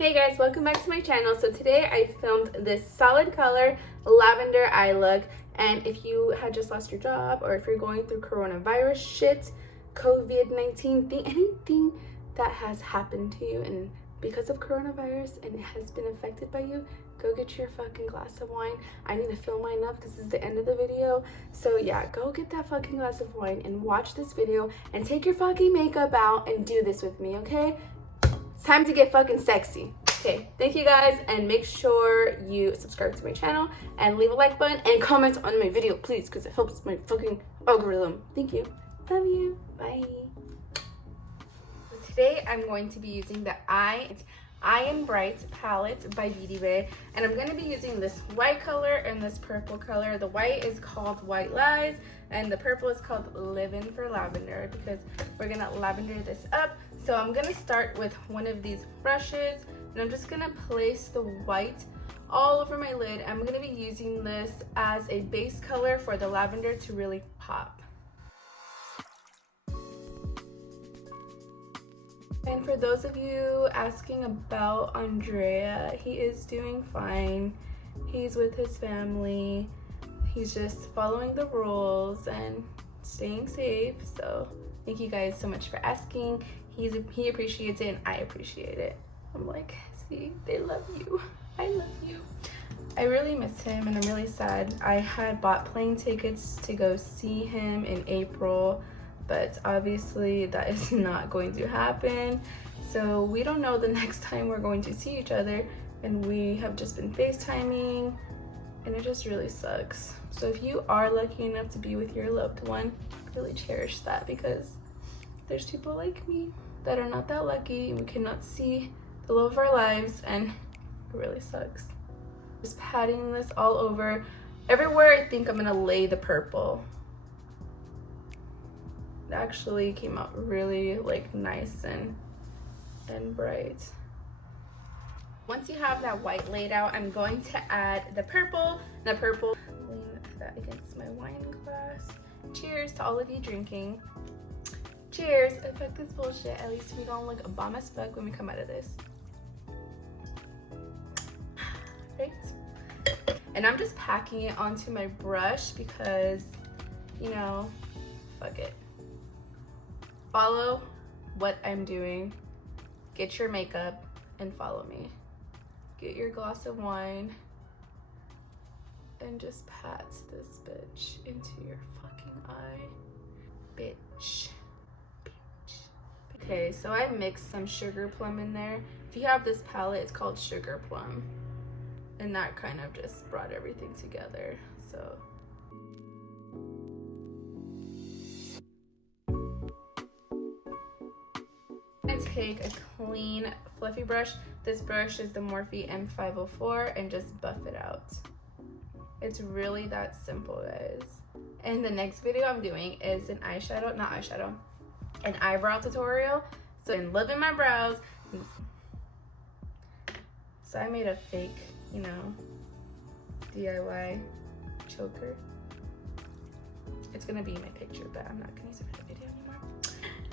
Hey guys, welcome back to my channel. So today I filmed this solid color lavender eye look, and if you had just lost your job or if you're going through coronavirus shit, COVID-19 thing, anything that has happened to you and because of coronavirus and it has been affected by you, go get your fucking glass of wine. I need to fill mine up because this is the end of the video. So yeah, go get that fucking glass of wine and watch this video and take your fucking makeup out and do this with me, okay? It's time to get fucking sexy. Okay, thank you guys, and make sure you subscribe to my channel and leave a like button and comment on my video, please, because it helps my fucking algorithm. Thank you. Love you. Bye. Today I'm going to be using the Eyn Bright palette by Beauty Bay, and I'm going to be using this white color and this purple color. The white is called White Lies, and the purple is called Living for Lavender, because we're going to lavender this up. So I'm going to start with one of these brushes, and I'm just going to place the white all over my lid. I'm going to be using this as a base color for the lavender to really pop. And for those of you asking about Andrea, he is doing fine. He's with his family. He's just following the rules and staying safe. So thank you guys so much for asking. He appreciates it and I appreciate it. I'm like, see, they love you. I love you. I really miss him and I'm really sad. I had bought plane tickets to go see him in April, but obviously that is not going to happen. So we don't know the next time we're going to see each other, and we have just been FaceTiming, and it just really sucks. So if you are lucky enough to be with your loved one, really cherish that, because there's people like me that are not that lucky and we cannot see the love of our lives, and it really sucks. Just patting this all over. Everywhere I think I'm gonna lay the purple. It actually came out really like nice and bright. Once you have that white laid out, I'm going to add the purple. The purple, lean that against my wine glass. Cheers to all of you drinking. Cheers. Fuck this bullshit. At least we don't look bomb as fuck when we come out of this. Right? And I'm just packing it onto my brush because, you know, fuck it. Follow what I'm doing. Get your makeup and follow me. Get your glass of wine and just pat this bitch into your fucking eye. Bitch. Okay, so I mixed some sugar plum in there. If you have this palette, it's called Sugar Plum. And that kind of just brought everything together. So take a clean fluffy brush. This brush is the Morphe M504, and just buff it out. It's really that simple, guys. And the next video I'm doing is an an eyebrow tutorial. So in loving my brows, so I made a fake, you know, DIY choker. It's gonna be in my picture, but I'm not gonna use it for the video anymore.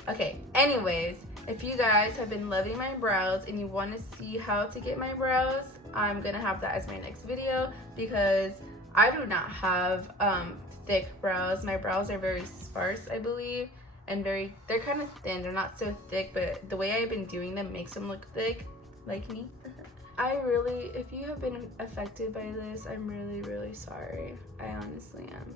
Okay, anyways, if you guys have been loving my brows and you want to see how to get my brows, I'm gonna have that as my next video, because I do not have thick brows. My brows are very sparse, I believe, and they're kind of thin. They're not so thick, but the way I've been doing them makes them look thick, like me. If you have been affected by this, I'm really, really sorry. I honestly am.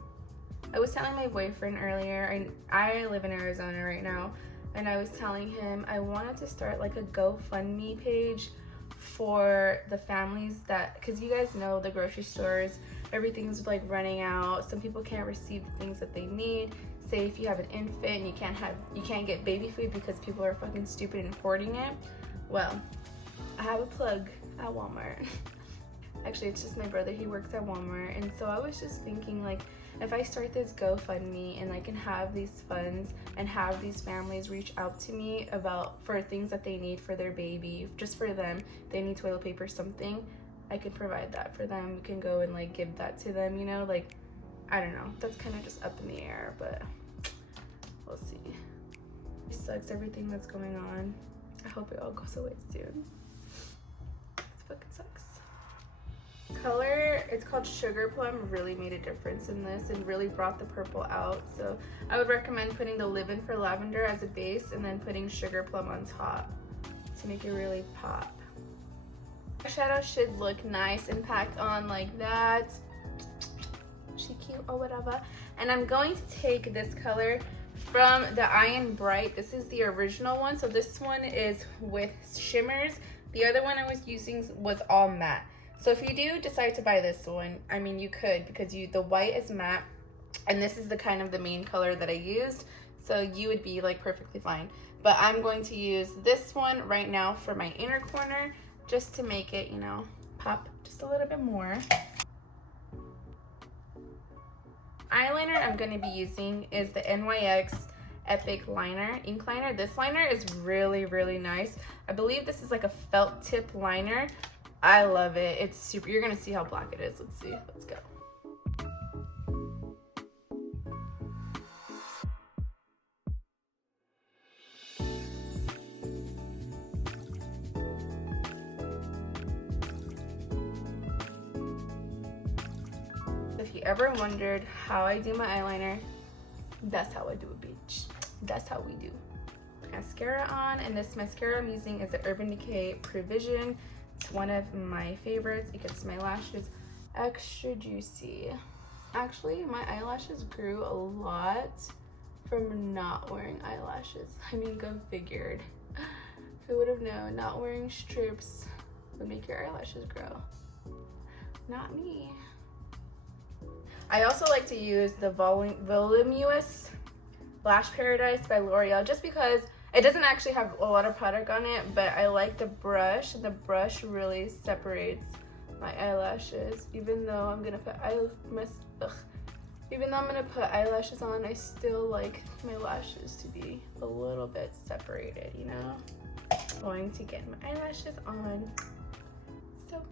I was telling my boyfriend earlier, I live in Arizona right now, and I was telling him I wanted to start like a GoFundMe page for the families that, because you guys know the grocery stores, everything's like running out. Some people can't receive the things that they need. Say if you have an infant and you can't get baby food because people are fucking stupid and hoarding it. Well, I have a plug at Walmart. Actually, it's just my brother, he works at Walmart, and so I was just thinking, like, if I start this GoFundMe and I can have these funds and have these families reach out to me for things that they need for their baby, just for them, they need toilet paper, something, I can provide that for them. We can go and like give that to them, you know, like, I don't know, that's kind of just up in the air, but we'll see. It sucks, everything that's going on. I hope it all goes away soon. It's called Sugar Plum. Really made a difference in this and really brought the purple out. So I would recommend putting the leave-in for Lavender as a base and then putting Sugar Plum on top to make it really pop. Eyeshadow should look nice and packed on like that. She cute or whatever. And I'm going to take this color from the Eyn Bright. This is the original one. So this one is with shimmers. The other one I was using was all matte. So if you do decide to buy this one, I mean, you could, because the white is matte and this is the kind of the main color that I used. So you would be like perfectly fine. But I'm going to use this one right now for my inner corner just to make it, you know, pop just a little bit more. Eyeliner I'm going to be using is the NYX Epic Liner, ink liner. This liner is really, really nice. I believe this is like a felt tip liner. I love it. It's super, you're gonna see how black it is. Let's see, let's go. If you ever wondered how I do my eyeliner, that's how I do it, bitch. That's how we do. Mascara on, and this mascara I'm using is the Urban Decay Prevision. It's one of my favorites. It gets my lashes extra juicy. Actually, my eyelashes grew a lot from not wearing eyelashes. I mean, go figured. Who would have known not wearing strips would make your eyelashes grow? Not me. I also like to use the Voluminous Lash Paradise by L'Oreal just because it doesn't actually have a lot of product on it, but I like the brush. The brush really separates my eyelashes. Even though I'm gonna put eyelashes on, I still like my lashes to be a little bit separated, you know? I'm going to get my eyelashes on. So,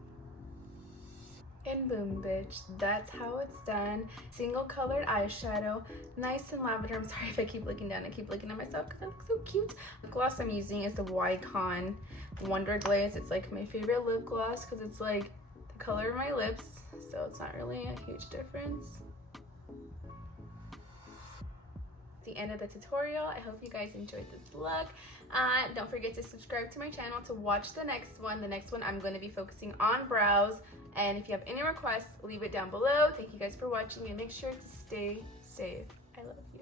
and boom, bitch, that's how it's done. Single colored eyeshadow, nice and lavender. I'm sorry if I keep looking down. I keep looking at myself because I look so cute. The gloss I'm using is the Wycon Wonder Glaze. It's like my favorite lip gloss because it's like the color of my lips, so it's not really a huge difference. The end of the tutorial. I hope you guys enjoyed this look. Don't forget to subscribe to my channel to watch the next one. The next one I'm going to be focusing on brows. And if you have any requests, leave it down below. Thank you guys for watching and make sure to stay safe. I love you.